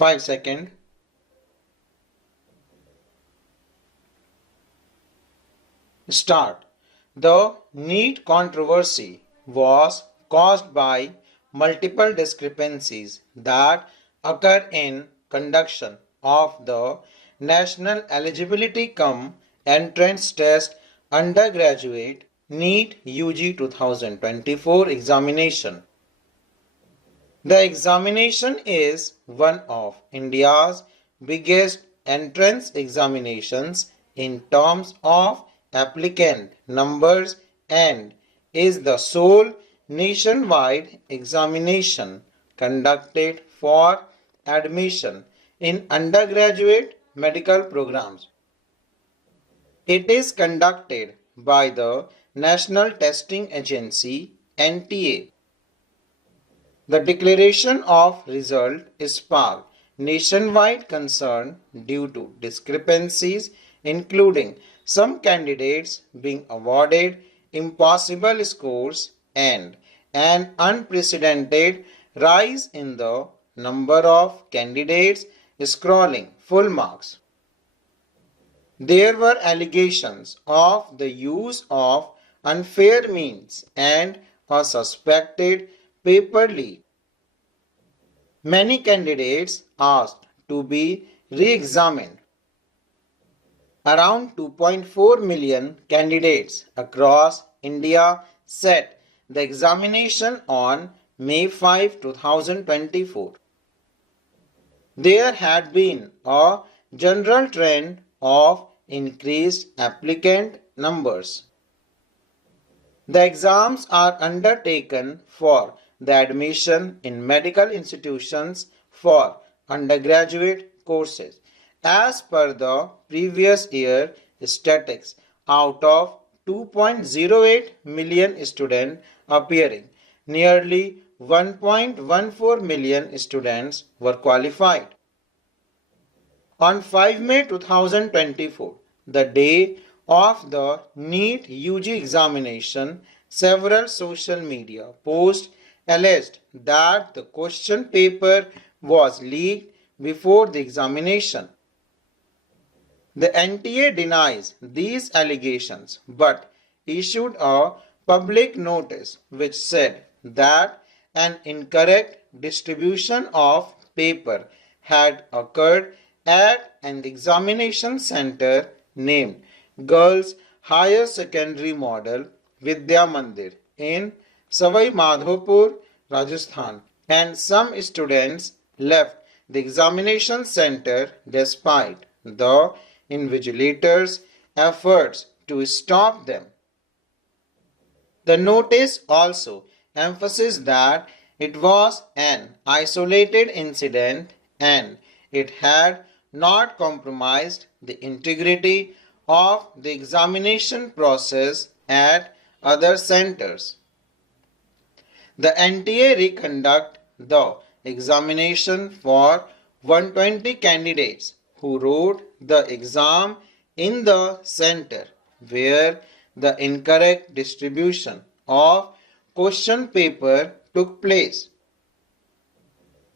5 seconds. Start. The NEET controversy was caused by multiple discrepancies that occur in conduction of the National Eligibility Cum Entrance Test Undergraduate NEET UG 2024 examination. The examination is one of India's biggest entrance examinations in terms of applicant numbers and is the sole nationwide examination conducted for admission in undergraduate medical programs. It is conducted by the National Testing Agency (NTA). The declaration of result sparked nationwide concern due to discrepancies, including some candidates being awarded impossible scores and an unprecedented rise in the number of candidates scoring full marks. There were allegations of the use of unfair means and a suspected paper leak. Many candidates asked to be re-examined. Around 2.4 million candidates across India sat the examination on May 5, 2024. There had been a general trend of increased applicant numbers. The exams are undertaken for the admission in medical institutions for undergraduate courses. As per the previous year statistics, out of 2.08 million students appearing, nearly 1.14 million students were qualified. On 5 May 2024, the day of the NEET UG examination, several social media posts alleged that the question paper was leaked before the examination. The NTA denies these allegations but issued a public notice which said that an incorrect distribution of paper had occurred at an examination center named Girls Higher Secondary Model Vidya Mandir in Savai Madhopur, Rajasthan, and some students left the examination center despite the invigilators' efforts to stop them. The notice also emphasized that it was an isolated incident and it had not compromised the integrity of the examination process at other centers. The NTA reconducted the examination for 120 candidates who wrote the exam in the center where the incorrect distribution of question paper took place.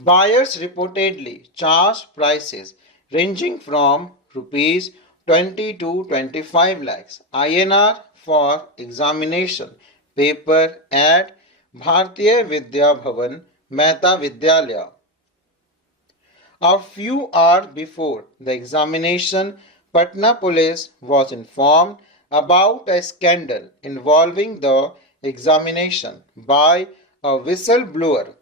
Buyers reportedly charged prices ranging from rupees 20 to 25 lakhs INR for examination paper at Bharatiya Vidya Bhavan Mehta Vidyalaya. A few hours before the examination, Patna police was informed about a scandal involving the examination by a whistleblower.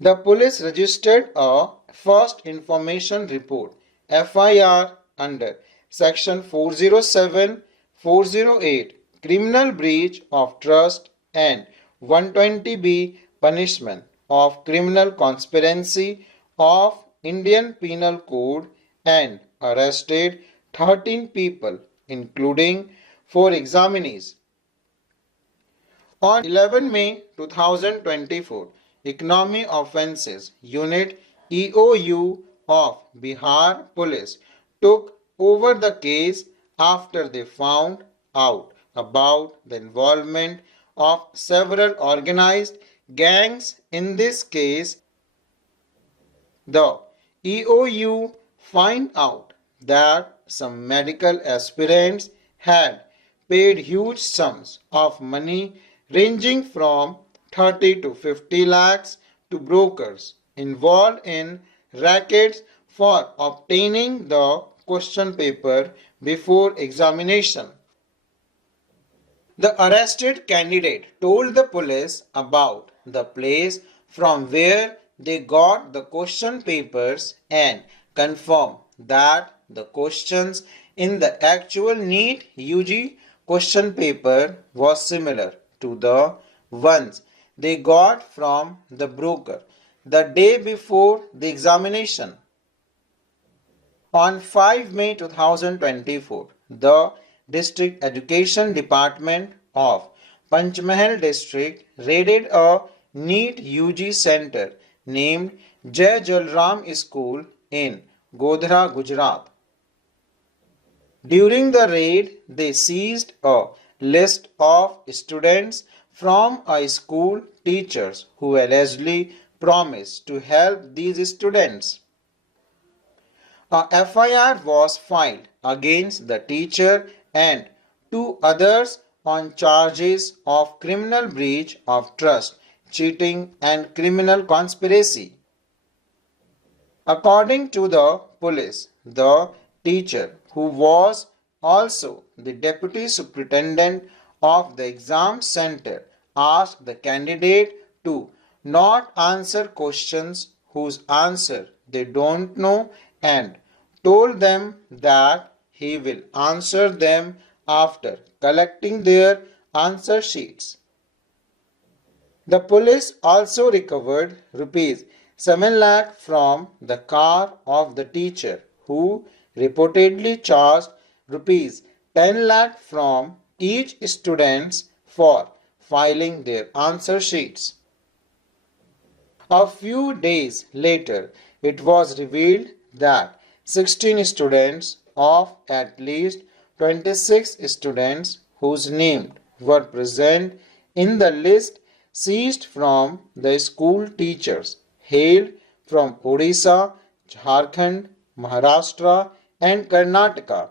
The police registered a first information report FIR under Section 407, 408 Criminal Breach of Trust and 120B Punishment of Criminal Conspiracy of Indian Penal Code and arrested 13 people including 4 examinees. On 11 May 2024, Economy Offences Unit EOU of Bihar Police took over the case after they found out about the involvement of several organized gangs in this case. The EOU find out that some medical aspirants had paid huge sums of money ranging from 30 to 50 lakhs to brokers involved in rackets for obtaining the question paper before examination. The arrested candidate told the police about the place from where they got the question papers and confirmed that the questions in the actual NEET UG question paper was similar to the ones they got from the broker the day before the examination. On 5 May 2024, the District Education Department of Panchmahal District raided a NEET UG center named Jai Jalram School in Godhra, Gujarat. During the raid, they seized a list of students from a school teachers who allegedly promised to help these students. A FIR was filed against the teacher and two others on charges of criminal breach of trust, cheating, and criminal conspiracy. According to the police, the teacher, who was also the deputy superintendent of the exam center, asked the candidate to not answer questions whose answer they don't know and told them that he will answer them after collecting their answer sheets. The police also recovered rupees 7 lakh from the car of the teacher who reportedly charged rupees 10 lakh from each student for filing their answer sheets. A few days later, it was revealed that 16 students of at least 26 students whose names were present in the list seized from the school teachers hailed from Odisha, Jharkhand, Maharashtra, and Karnataka.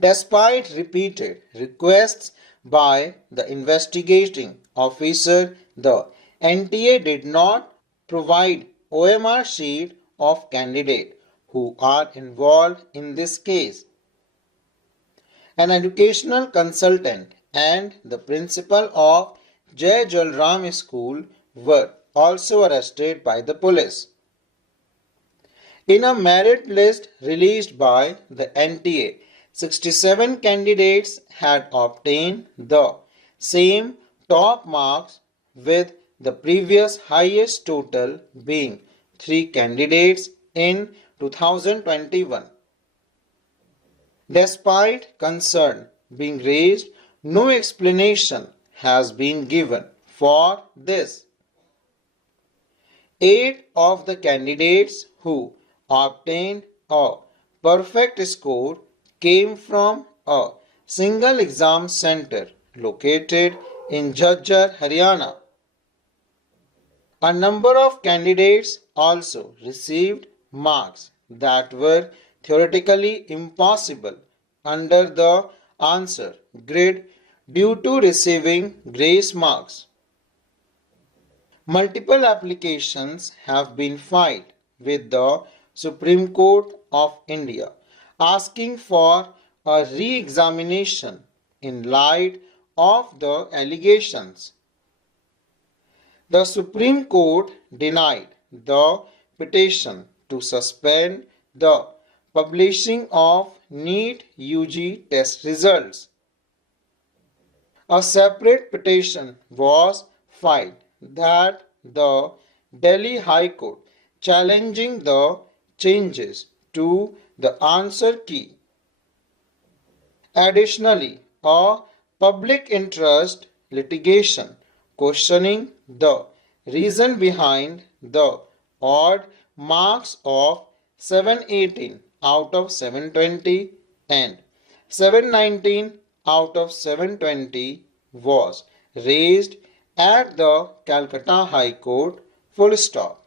Despite repeated requests by the investigating officer, the NTA did not provide OMR sheet of candidates who are involved in this case. An educational consultant and the principal of Jai Jalram School were also arrested by the police. In a merit list released by the NTA, 67 candidates had obtained the same top marks, with the previous highest total being 3 candidates in 2021. Despite concern being raised, no explanation has been given for this. 8 of the candidates who obtained a perfect score came from a single exam center located in Jhajjar, Haryana. A number of candidates also received marks that were theoretically impossible under the answer grid due to receiving grace marks. Multiple applications have been filed with the Supreme Court of India asking for a re-examination in light of the allegations. The Supreme Court denied the petition to suspend the publishing of NEET UG test results. A separate petition was filed that the Delhi High Court challenging the changes to the answer key. Additionally, a public interest litigation questioning the reason behind the odd marks of 718 out of 720 and 719 out of 720 was raised at the Calcutta High Court. Full stop.